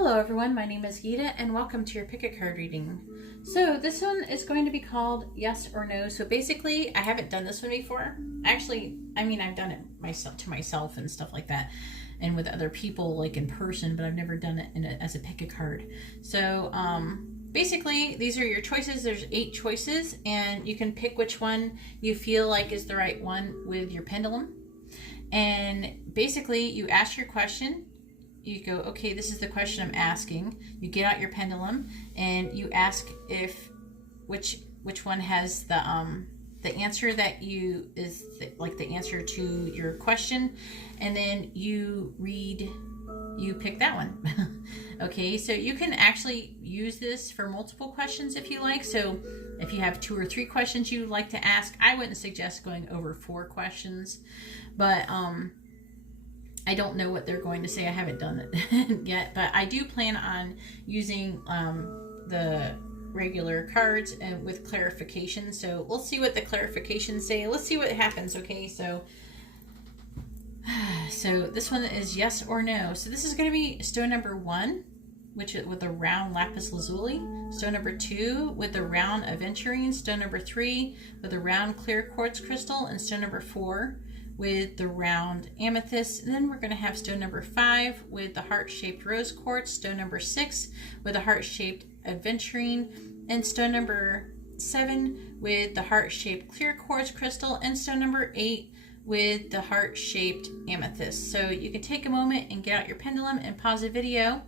Hello everyone, my name is Gita and welcome to your pick-a card reading. So this one is going to be called Yes or No. So basically, I haven't done this one before. Actually, I've done it myself and stuff like that, and with other people like in person, but I've never done it as a pick a card. So basically, these are your choices. There's 8 choices, and you can pick which one you feel like is the right one with your pendulum. And basically, you ask your question. You go, okay, this is the question I'm asking. You get out your pendulum and you ask which one has the answer that is the answer to your question, and then you pick that one. Okay, so you can actually use this for multiple questions if you like. So if you have 2 or 3 questions you would like to ask, I wouldn't suggest going over 4 questions, but I don't know what they're going to say. I haven't done it yet, but I do plan on using the regular cards and with clarification. So we'll see what the clarifications say. Let's see what happens. Okay, so this one is yes or no. So this is going to be stone number 1, which is with a round lapis lazuli. Stone number 2 with the round aventurine. Stone number 3 with a round clear quartz crystal, and stone number 4 with the round amethyst. And then we're going to have stone number 5 with the heart-shaped rose quartz, stone number 6 with the heart-shaped aventurine, and stone number 7 with the heart-shaped clear quartz crystal, and stone number 8 with the heart-shaped amethyst. So you can take a moment and get out your pendulum and pause the video.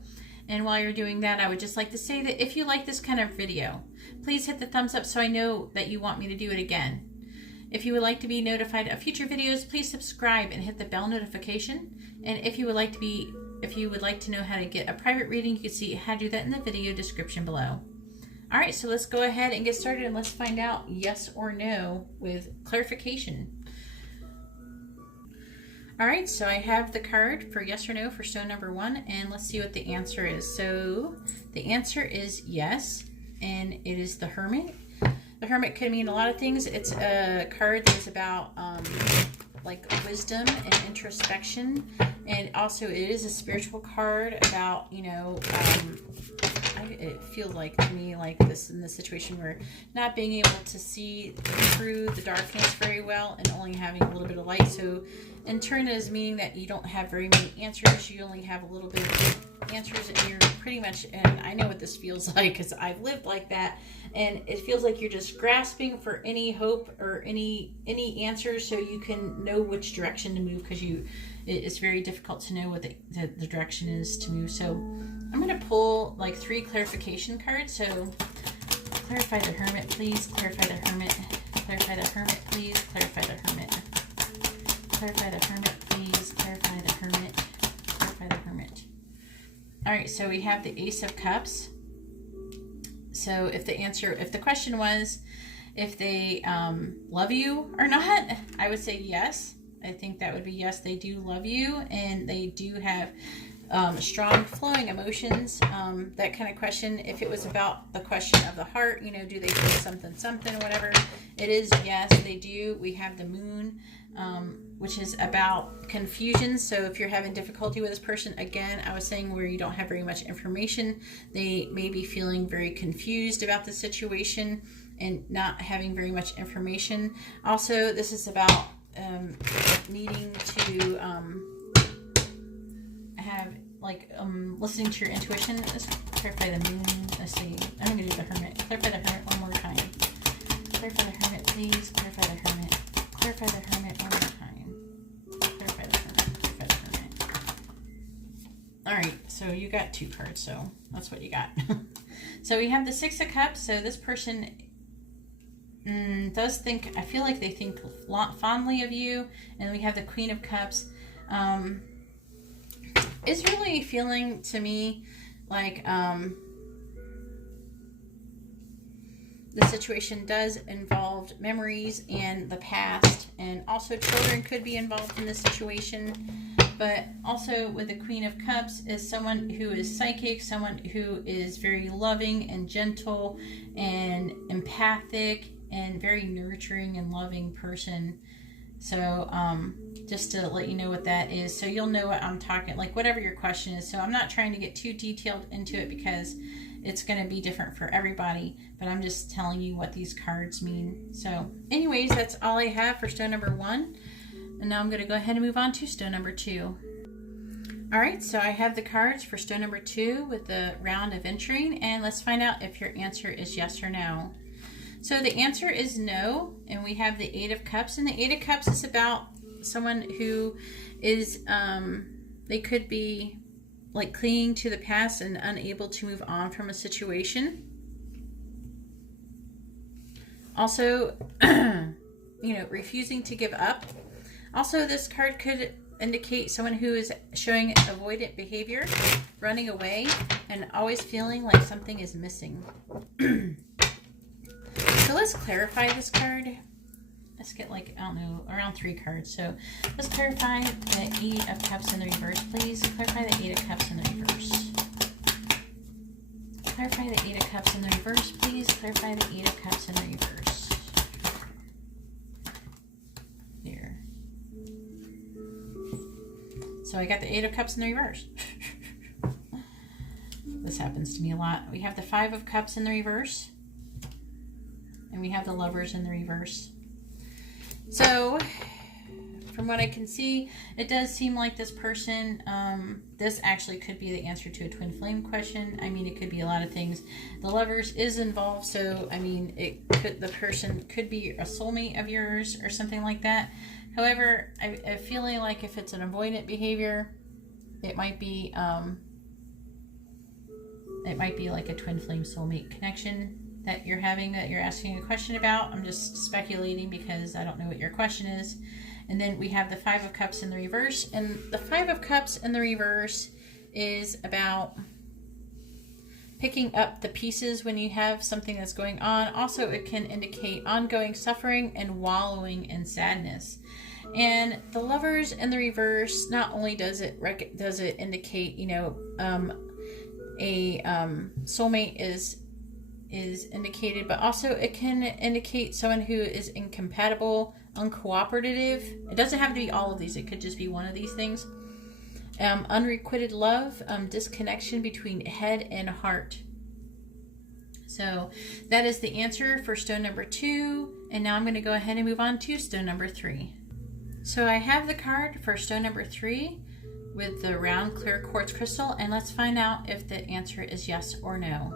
And while you're doing that, I would just like to say that if you like this kind of video, please hit the thumbs up so I know that you want me to do it again. If you would like to be notified of future videos, please subscribe and hit the bell notification. And if you would like to know how to get a private reading, you can see how to do that in the video description below. All right, so let's go ahead and get started, and let's find out yes or no with clarification. All right, so I have the card for yes or no for stone number 1, and let's see what the answer is. So the answer is yes, and it is the Hermit. The Hermit could mean a lot of things. It's a card that's about like wisdom and introspection, and also it is a spiritual card about, it feels like to me like this in the situation where not being able to see through the darkness very well and only having a little bit of light. So in turn, it is meaning that you don't have very many answers. You only have a little bit of answers, and you're pretty much, and I know what this feels like because I've lived like that, and it feels like you're just grasping for any hope or any answers so you can know which direction to move, because it's very difficult to know what the direction is to move. So I'm going to pull like 3 clarification cards. So clarify the Hermit, please. Clarify the Hermit. Clarify the Hermit, please. Clarify the Hermit. Clarify the Hermit, please. Clarify the Hermit. Clarify the Hermit. All right, so we have the Ace of Cups. So if the question was if they love you or not, I would say yes. I think that would be yes, they do love you, and they do have strong flowing emotions. That kind of question. If it was about the question of the heart, do they feel something or whatever, it is yes, they do. We have the Moon, which is about confusion. So if you're having difficulty with this person, again, I was saying where you don't have very much information, they may be feeling very confused about the situation and not having very much information. Also, this is about needing to have listening to your intuition. Let's clarify the Moon. Let's see. I'm going to do the Hermit. Clarify the Hermit one more time. Clarify the Hermit, please. Clarify the Hermit. Clarify the Hermit one more time. Clarify the Hermit. Clarify the Hermit. All right, so you got 2 cards, so that's what you got. So we have the 6 of Cups. So this person does think, I feel like they think fondly of you. And we have the Queen of Cups. It's really feeling to me like the situation does involve memories and the past, and also children could be involved in this situation. But also with the Queen of Cups is someone who is psychic, someone who is very loving and gentle and empathic and very nurturing and loving person. So just to let you know what that is, so you'll know what I'm talking, like whatever your question is. So I'm not trying to get too detailed into it because it's going to be different for everybody, but I'm just telling you what these cards mean. So anyways, that's all I have for stone number 1. And now I'm going to go ahead and move on to stone number 2. All right, so I have the cards for stone number 2 with the round of entering, and let's find out if your answer is yes or no. So the answer is no, and we have the 8 of Cups, and the 8 of Cups is about someone who is, they could be like clinging to the past and unable to move on from a situation. Also, refusing to give up. Also, this card could indicate someone who is showing avoidant behavior, running away, and always feeling like something is missing. So let's clarify this card. Let's get like, I don't know, around 3 cards. So let's clarify the 8 of Cups in the reverse, please. Clarify the 8 of Cups in the reverse. Clarify the 8 of Cups in the reverse, please. Clarify the 8 of Cups in the reverse. There. So I got the 8 of Cups in the reverse. This happens to me a lot. We have the 5 of Cups in the reverse. And we have the Lovers in the reverse. So, from what I can see, it does seem like this person, this actually could be the answer to a twin flame question. I mean, it could be a lot of things. The Lovers is involved, so, I mean, the person could be a soulmate of yours or something like that. However, I'm feeling like if it's an avoidant behavior, it might be like a twin flame soulmate connection that you're having, that you're asking a question about. I'm just speculating because I don't know what your question is. And then we have the 5 of Cups in the reverse, and the 5 of Cups in the reverse is about picking up the pieces when you have something that's going on. Also, it can indicate ongoing suffering and wallowing in sadness. And the Lovers in the reverse, not only does it indicate, a soulmate is indicated, but also it can indicate someone who is incompatible, uncooperative. It doesn't have to be all of these. It could just be one of these things. Unrequited love, disconnection between head and heart. So that is the answer for stone number 2. And now I'm going to go ahead and move on to stone number 3. So I have the card for stone number 3 with the round clear quartz crystal, and let's find out if the answer is yes or no.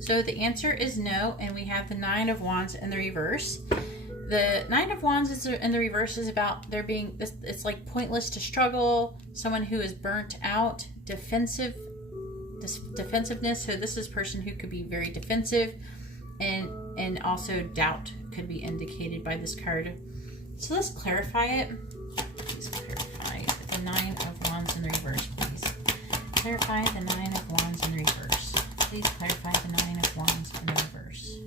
So the answer is no, and we have the 9 of Wands in the reverse. The 9 of Wands in the reverse is about there being, it's like pointless to struggle, someone who is burnt out, defensiveness. So this is a person who could be very defensive, and also doubt could be indicated by this card. So let's clarify it. Please clarify the 9 of Wands in the reverse, please. Clarify the 9 of Wands in the reverse. Please clarify the 9 of Wands in the reverse.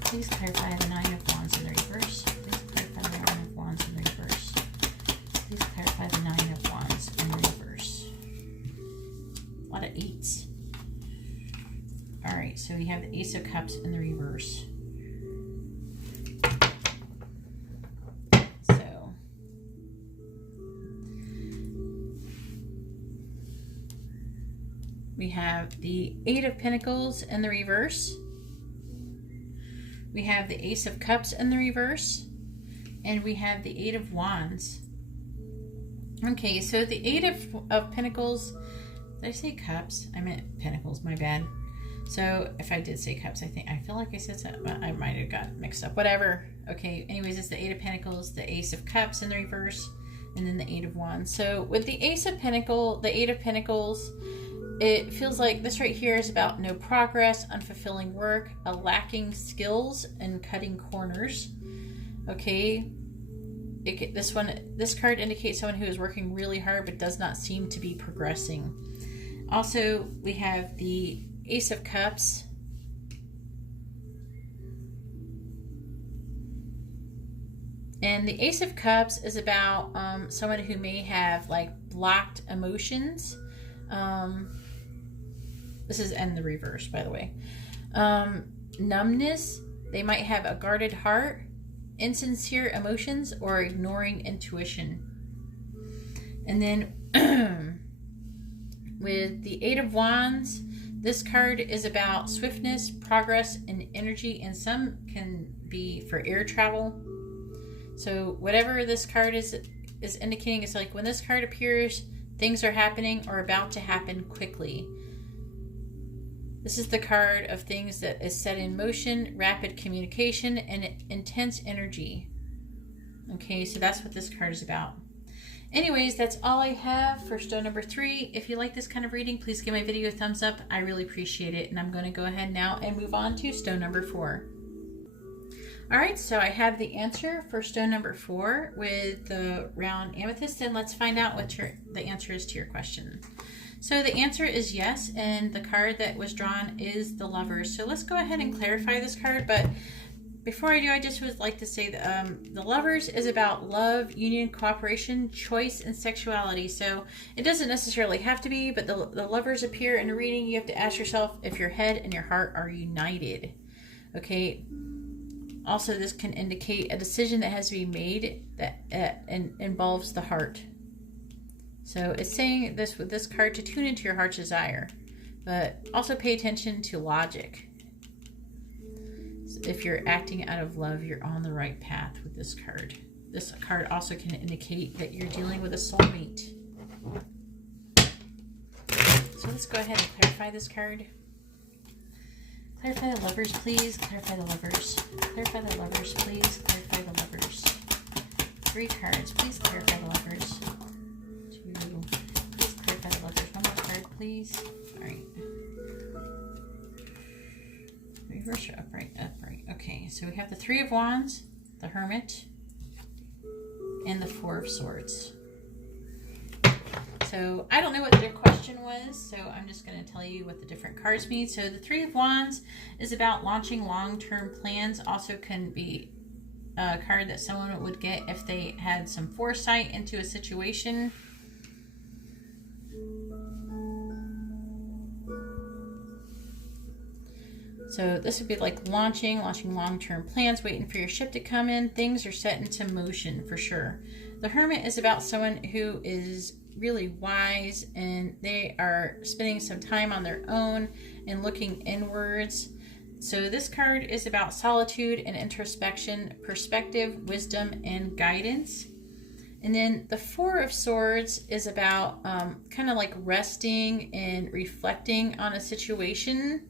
Please clarify the 9 of Wands in the reverse. Please clarify the 9 of Wands in the reverse. Please clarify the 9 of Wands in the reverse. A lot of 8s. Alright, so we have the Ace of Cups in the reverse. So, we have the 8 of Pentacles in the reverse. We have the Ace of Cups in the reverse. And we have the 8 of Wands. Okay, so the 8 of Pentacles, did I say Cups? I meant Pentacles, my bad. So if I did say Cups, I feel like I said something, but I might have got mixed up. Whatever. Okay, anyways, it's the 8 of Pentacles, the Ace of Cups in the reverse, and then the 8 of Wands. So with the Ace of Pentacles, the 8 of Pentacles, it feels like this right here is about no progress, unfulfilling work, a lacking skills, and cutting corners. Okay, this card indicates someone who is working really hard but does not seem to be progressing. Also, we have the Ace of Cups. And the Ace of Cups is about someone who may have like blocked emotions. This is in the reverse, by the way. Numbness, They might have a guarded heart, insincere emotions, or ignoring intuition. And then with the Eight of Wands, this card is about swiftness, progress, and energy, and some can be for air travel. So whatever this card is indicating, it's like when this card appears, things are happening or about to happen quickly. This is the card of things that is set in motion, rapid communication, and intense energy. Okay, so that's what this card is about. Anyways, that's all I have for stone number 3. If you like this kind of reading, please give my video a thumbs up. I really appreciate it. And I'm going to go ahead now and move on to stone number 4. All right, so I have the answer for stone number 4 with the round amethyst, and let's find out what the answer is to your question. So the answer is yes, and the card that was drawn is the Lovers. So let's go ahead and clarify this card, but before I do, I just would like to say that the Lovers is about love, union, cooperation, choice, and sexuality. So it doesn't necessarily have to be, but the Lovers appear in a reading. You have to ask yourself if your head and your heart are united. Okay. Also, this can indicate a decision that has to be made that involves the heart. So it's saying this with this card to tune into your heart's desire, but also pay attention to logic. If you're acting out of love, you're on the right path with this card. This card also can indicate that you're dealing with a soulmate. So let's go ahead and clarify this card. Clarify the Lovers, please. Clarify the Lovers. Clarify the Lovers, please. Clarify the Lovers. 3 cards. Please clarify the Lovers. 2. Please clarify the Lovers. 1 more card, please. All right. Reverse or upright? Upright. Okay, so we have the 3 of Wands, the Hermit, and the 4 of Swords. So I don't know what their question was, so I'm just going to tell you what the different cards mean. So the 3 of Wands is about launching long-term plans. Also can be a card that someone would get if they had some foresight into a situation. So this would be like launching long-term plans, waiting for your ship to come in. Things are set into motion for sure. The Hermit is about someone who is really wise and they are spending some time on their own and looking inwards. So this card is about solitude and introspection, perspective, wisdom, and guidance. And then the 4 of Swords is about kind of like resting and reflecting on a situation.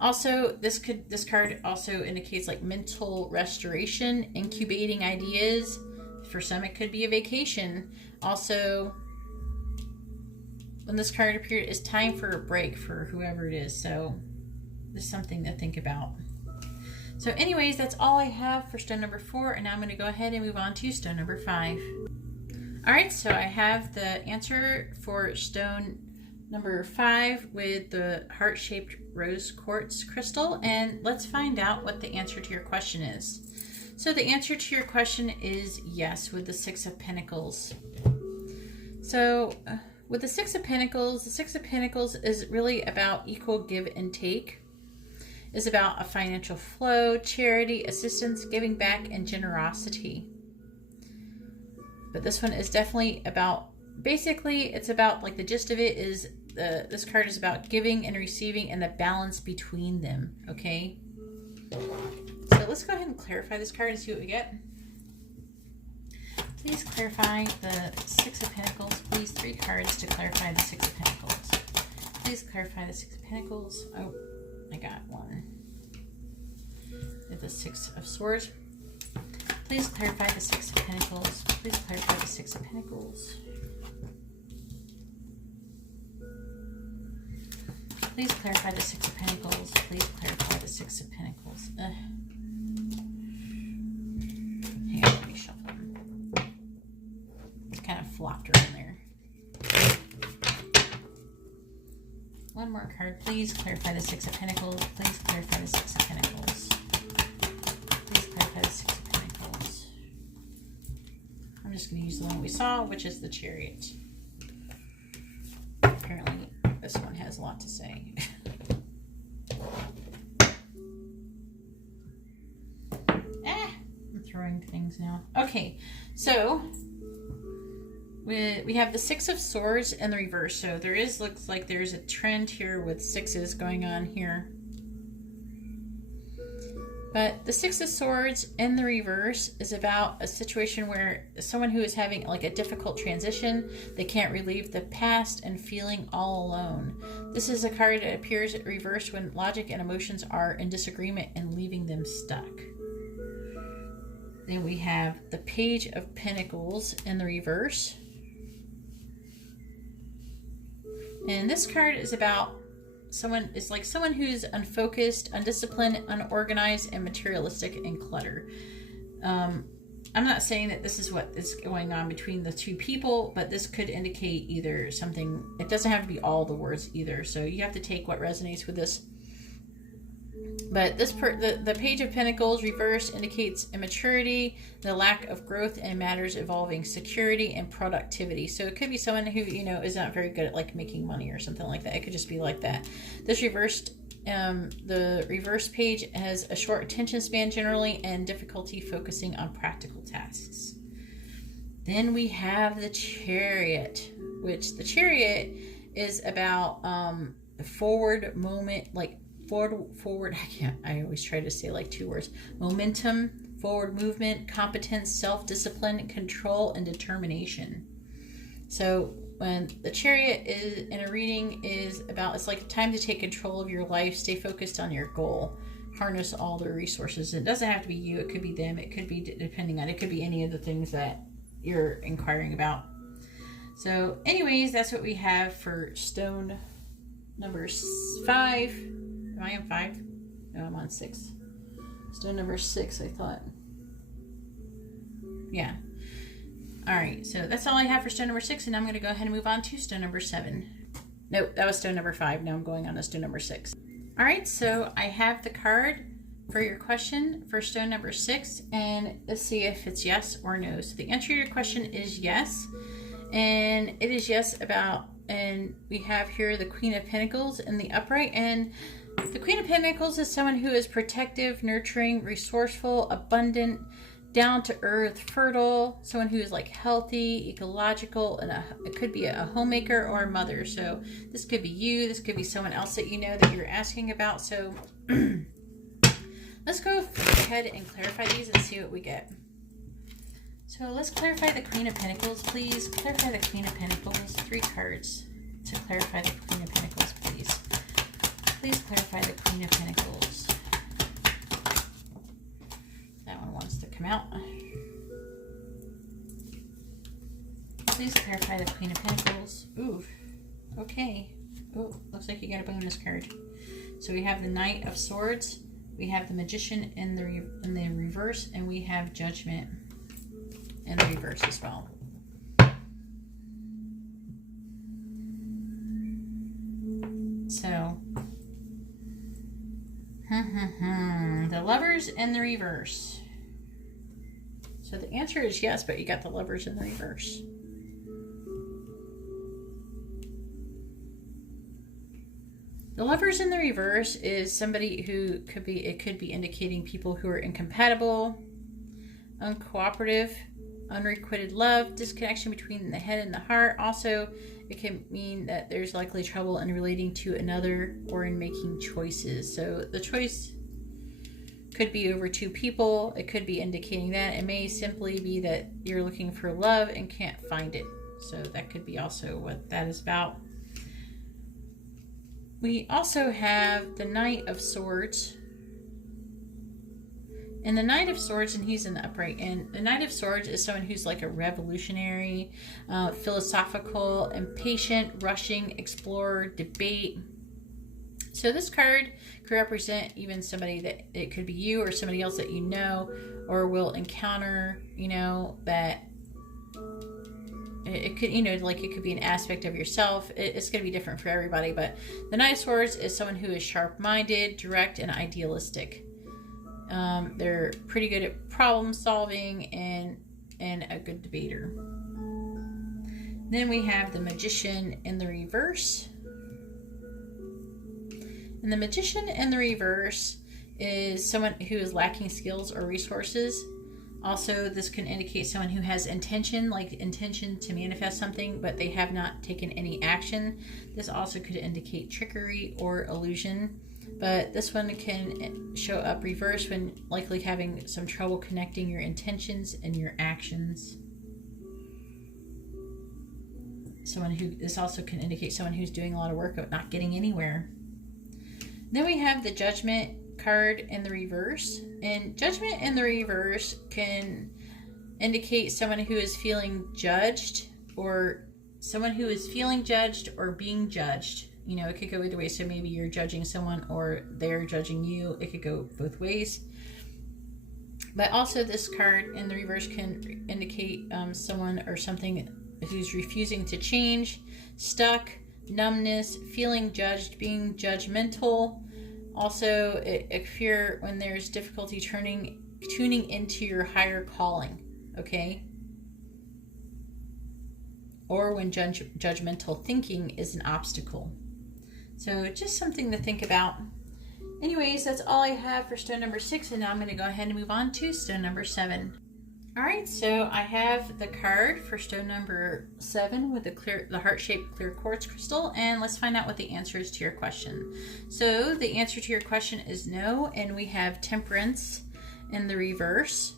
Also, this card also indicates like mental restoration, incubating ideas. For some, it could be a vacation. Also, when this card appeared, it's time for a break for whoever it is. So, there's something to think about. So, anyways, that's all I have for stone number 4. And now I'm going to go ahead and move on to stone number 5. All right, so I have the answer for stone number 5 with the heart-shaped rose quartz crystal, and let's find out what the answer to your question is. So the answer to your question is yes with the 6 of Pentacles. So with the 6 of Pentacles, the 6 of Pentacles is really about equal give and take. It's about a financial flow, charity, assistance, giving back, and generosity. But this one is definitely about, basically it's about, like, the gist of it is this card is about giving and receiving and the balance between them, okay? So let's go ahead and clarify this card and see what we get. Please clarify the 6 of Pentacles. Please, 3 cards to clarify the 6 of Pentacles. Please clarify the 6 of Pentacles. Oh, I got one. With the 6 of Swords. Please clarify the 6 of Pentacles. Please clarify the 6 of Pentacles. Please clarify the 6 of Pentacles. Please clarify the 6 of Pentacles. Hang on, let me shuffle them. It's kind of flopped around there. One more card. Please clarify the 6 of Pentacles. Please clarify the 6 of Pentacles. Please clarify the 6 of Pentacles. I'm just going to use the one we saw, which is the Chariot. Apparently, this one has a lot to say. throwing things now. Okay, so we have the Six of Swords in the reverse. So looks like there's a trend here with sixes going on here. But the Six of Swords in the reverse is about a situation where someone who is having like a difficult transition, they can't relieve the past and feeling all alone. This is a card that appears reversed when logic and emotions are in disagreement and leaving them stuck. Then we have the Page of Pentacles in the reverse. And this card is about someone who's unfocused, undisciplined, unorganized, and materialistic and clutter. I'm not saying that this is what is going on between the two people, but this could indicate either something. It doesn't have to be all the words either, so you have to take what resonates with this. But the Page of Pentacles reverse indicates immaturity, the lack of growth in matters involving security and productivity. So it could be someone who, is not very good at like making money or something like that. It could just be like that. This the reverse page has a short attention span generally and difficulty focusing on practical tasks. Then we have the Chariot, which the Chariot is about forward moment, like forward I always try to say like two words: momentum, forward movement, competence, self-discipline, control, and determination. So when the Chariot is in a reading is about, it's like time to take control of your life, stay focused on your goal, harness all the resources. It doesn't have to be you, it could be them, it could be depending on, it could be any of the things that you're inquiring about. So anyways, that's what we have for stone number 5. Am I on 5? No, I'm on 6. Stone number 6, I thought. Yeah. All right, so that's all I have for stone number 6, and I'm going to go ahead and move on to stone number 7. Nope, that was stone number 5. Now I'm going on to stone number 6. All right, so I have the card for your question for stone number 6, and let's see if it's yes or no. So the answer to your question is yes, and it is yes about, and we have here the Queen of Pentacles in the upright, and the Queen of Pentacles is someone who is protective, nurturing, resourceful, abundant, down to earth, fertile, someone who is like healthy, ecological, and it could be a homemaker or a mother. So this could be you, this could be someone else that you know that you're asking about. So let's go ahead and clarify these and see what we get. So let's clarify the Queen of Pentacles, please. Clarify the Queen of Pentacles. 3 cards to clarify the Queen of Pentacles, please. Please clarify the Queen of Pentacles. That one wants to come out. Please clarify the Queen of Pentacles. Ooh, okay. Oh, looks like you got a bonus card. So we have the Knight of Swords, we have the Magician in the reverse, and we have Judgment in the reverse as well. So the Lovers in the reverse. So the answer is yes, but you got the Lovers in the reverse. The Lovers in the reverse is somebody who could be indicating people who are incompatible, uncooperative, unrequited love, disconnection between the head and the heart. Also, it can mean that there's likely trouble in relating to another or in making choices. So the choice could be over 2 people. It could be indicating that. It may simply be that you're looking for love and can't find it. So that could be also what that is about. We also have the Knight of Swords. And the Knight of Swords, and he's in the upright. And the Knight of Swords is someone who's like a revolutionary, philosophical, impatient, rushing, explorer, debate. So this card could represent even somebody that it could be you or somebody else that you know or will encounter, that it could, like it could be an aspect of yourself. It's going to be different for everybody. But the Knight of Swords is someone who is sharp-minded, direct, and idealistic. They're pretty good at problem solving and a good debater. Then we have the Magician in the reverse. And the Magician in the reverse is someone who is lacking skills or resources. Also, this can indicate someone who has intention, like intention to manifest something, but they have not taken any action. This also could indicate trickery or illusion. But this one can show up reversed when likely having some trouble connecting your intentions and your actions. This also can indicate someone who's doing a lot of work but not getting anywhere. Then we have the Judgment card in the reverse. And Judgment in the reverse can indicate someone who is feeling judged, or someone who is feeling judged or being judged. You know, it could go either way. So maybe you're judging someone or they're judging you. It could go both ways. But also this card in the reverse can indicate someone or something who's refusing to change, stuck, numbness, feeling judged, being judgmental. Also, a fear when there's difficulty tuning into your higher calling, okay? Or when judgmental thinking is an obstacle. So just something to think about. Anyways, that's all I have for stone number 6, and now I'm going to go ahead and move on to stone number 7. All right, so I have the card for stone number 7 with the heart-shaped clear quartz crystal, and let's find out what the answer is to your question. So the answer to your question is no, and we have Temperance in the reverse.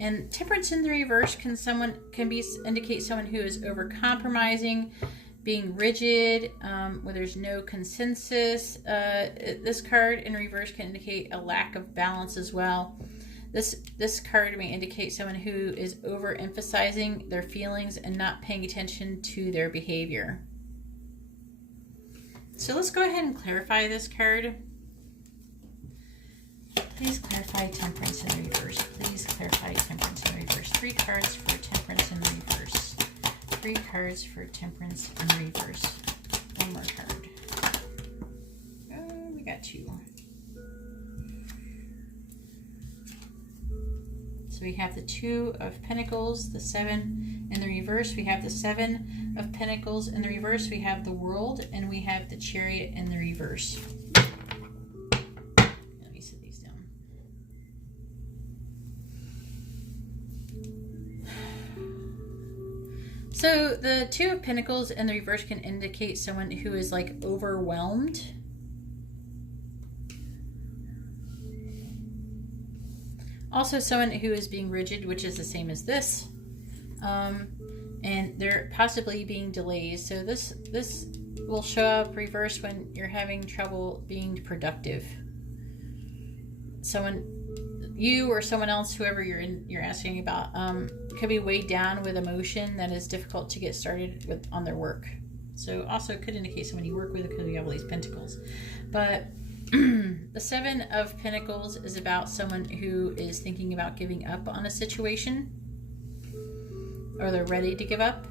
And Temperance in the reverse can indicate someone who is over-compromising, being rigid, where there's no consensus. This card in reverse can indicate a lack of balance as well. This card may indicate someone who is overemphasizing their feelings and not paying attention to their behavior. So let's go ahead and clarify this card. Please clarify Temperance in reverse. Please clarify Temperance in reverse. 3 cards for Temperance in reverse. 3 cards for Temperance in reverse. 1 more card. Oh, we got 2. So we have the 2 of Pentacles, the 7 in the reverse. We have the 7 of Pentacles in the reverse. We have the World, and we have the Chariot in the reverse. Let me set these down. So the 2 of Pentacles in the reverse can indicate someone who is like overwhelmed. Also someone who is being rigid, which is the same as this. And there possibly being delays. So this will show up reverse when you're having trouble being productive. You or someone else, whoever you're asking about, could be weighed down with emotion that is difficult to get started on their work. So also could indicate someone you work with, because we have all these pentacles. But the 7 of Pentacles is about someone who is thinking about giving up on a situation, or they're ready to give up.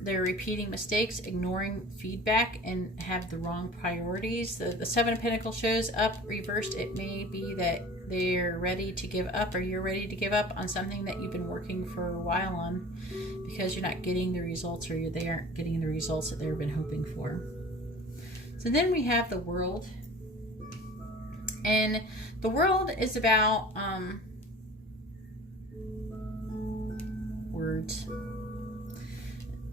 They're repeating mistakes, ignoring feedback, and have the wrong priorities. The 7 of Pentacles shows up reversed. It may be that they're ready to give up, or you're ready to give up on something that you've been working for a while on, because you're not getting the results, or they aren't getting the results that they've been hoping for. So then we have the World. And the World is about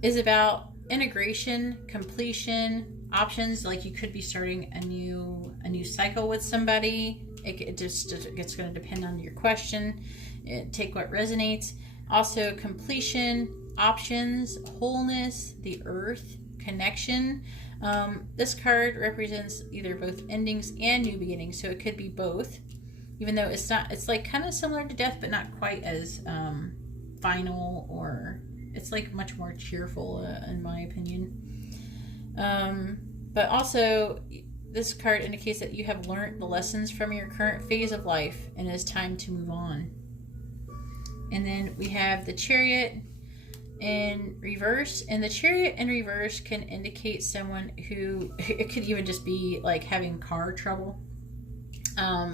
is about integration, completion, options. Like you could be starting a new cycle with somebody. It's going to depend on your question. Take what resonates. Also completion, options, wholeness, the earth, connection. This card represents either both endings and new beginnings, so it could be both, even though it's like kind of similar to death, but not quite as final, or it's like much more cheerful in my opinion. But also this card indicates that you have learned the lessons from your current phase of life and it's time to move on. And then we have the Chariot in reverse, and the Chariot in reverse can indicate someone who, it could even just be like having car trouble.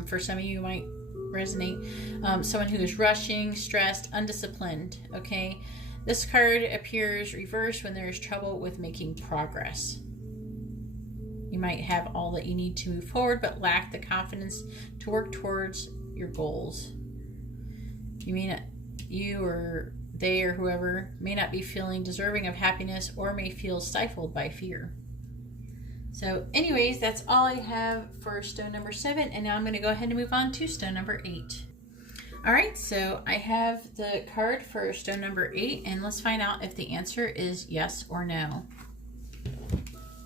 For some of you might resonate. Someone who is rushing, stressed, undisciplined. Okay, this card appears reversed when there is trouble with making progress. You might have all that you need to move forward, but lack the confidence to work towards your goals. You or they or whoever may not be feeling deserving of happiness or may feel stifled by fear. So anyways, that's all I have for stone number 7. And now I'm going to go ahead and move on to stone number 8. All right, so I have the card for stone number 8, and let's find out if the answer is yes or no.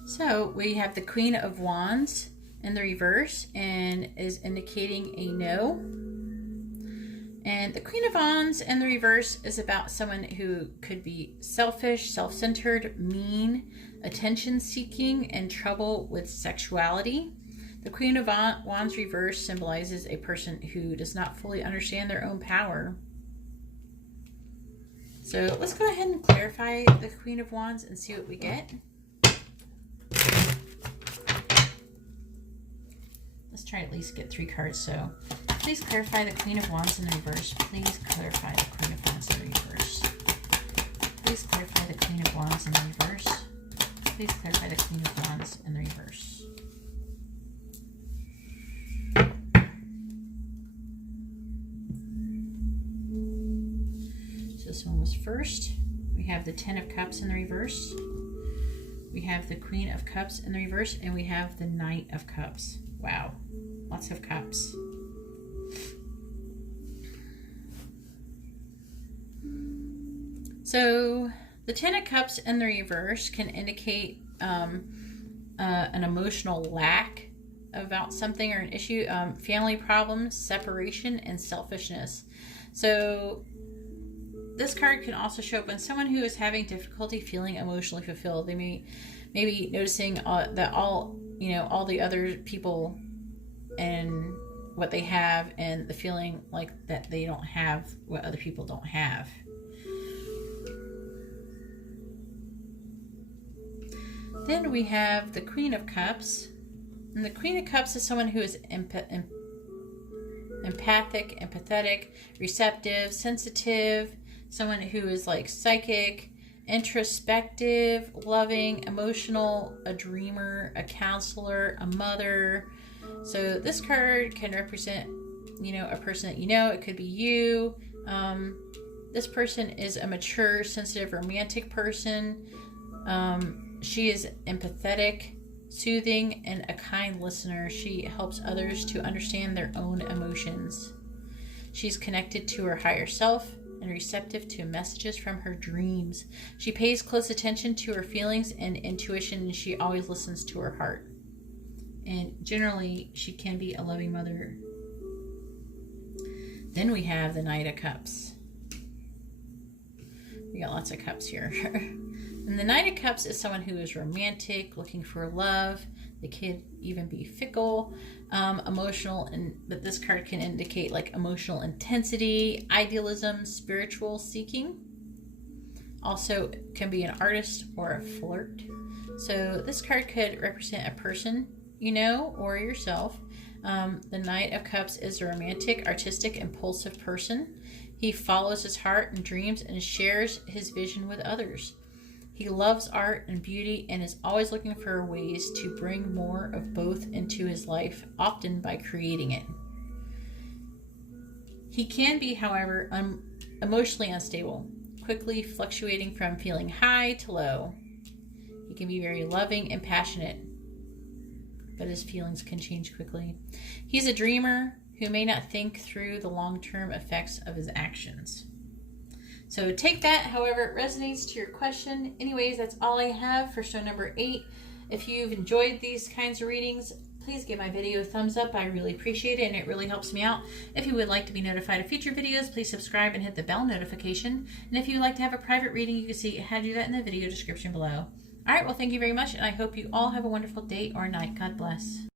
So we have the Queen of Wands in the reverse and is indicating a no. And the Queen of Wands in the reverse is about someone who could be selfish, self-centered, mean, attention-seeking, and trouble with sexuality. The Queen of Wands reverse symbolizes a person who does not fully understand their own power. So let's go ahead and clarify the Queen of Wands and see what we get. Let's try to at least get 3 cards. So please clarify the Queen of Wands in the reverse. Please clarify the Queen of Wands in the reverse. Please clarify the Queen of Wands in the reverse. Please clarify the Queen of Wands in the reverse. So this one was first. We have the 10 of Cups in the reverse. We have the Queen of Cups in the reverse, and we have the Knight of Cups. Wow, lots of cups. So the 10 of Cups in the reverse can indicate an emotional lack about something or an issue, family problems, separation, and selfishness. So this card can also show up when someone who is having difficulty feeling emotionally fulfilled. They may be noticing that all the other people and what they have, and the feeling like that they don't have what other people don't have. Then we have the Queen of Cups. And the Queen of Cups is someone who is empathic, empathetic, receptive, sensitive, someone who is like psychic, introspective, loving, emotional, a dreamer, a counselor, a mother. So this card can represent, a person that it could be you. This person is a mature, sensitive, romantic person. She is empathetic, soothing, and a kind listener. She helps others to understand their own emotions. She's connected to her higher self and receptive to messages from her dreams. She pays close attention to her feelings and intuition, and she always listens to her heart. And generally, she can be a loving mother. Then we have the Knight of Cups. We got lots of cups here. And the Knight of Cups is someone who is romantic, looking for love. They could even be fickle, emotional, but this card can indicate like emotional intensity, idealism, spiritual seeking. Also can be an artist or a flirt. So this card could represent a person, or yourself. The Knight of Cups is a romantic, artistic, impulsive person. He follows his heart and dreams and shares his vision with others. He loves art and beauty and is always looking for ways to bring more of both into his life, often by creating it. He can be, however, emotionally unstable, quickly fluctuating from feeling high to low. He can be very loving and passionate, but his feelings can change quickly. He's a dreamer who may not think through the long-term effects of his actions. So take that however it resonates to your question. Anyways, that's all I have for stone number 8. If you've enjoyed these kinds of readings, please give my video a thumbs up. I really appreciate it, and it really helps me out. If you would like to be notified of future videos, please subscribe and hit the bell notification. And if you'd like to have a private reading, you can see how to do that in the video description below. All right, well, thank you very much, and I hope you all have a wonderful day or night. God bless.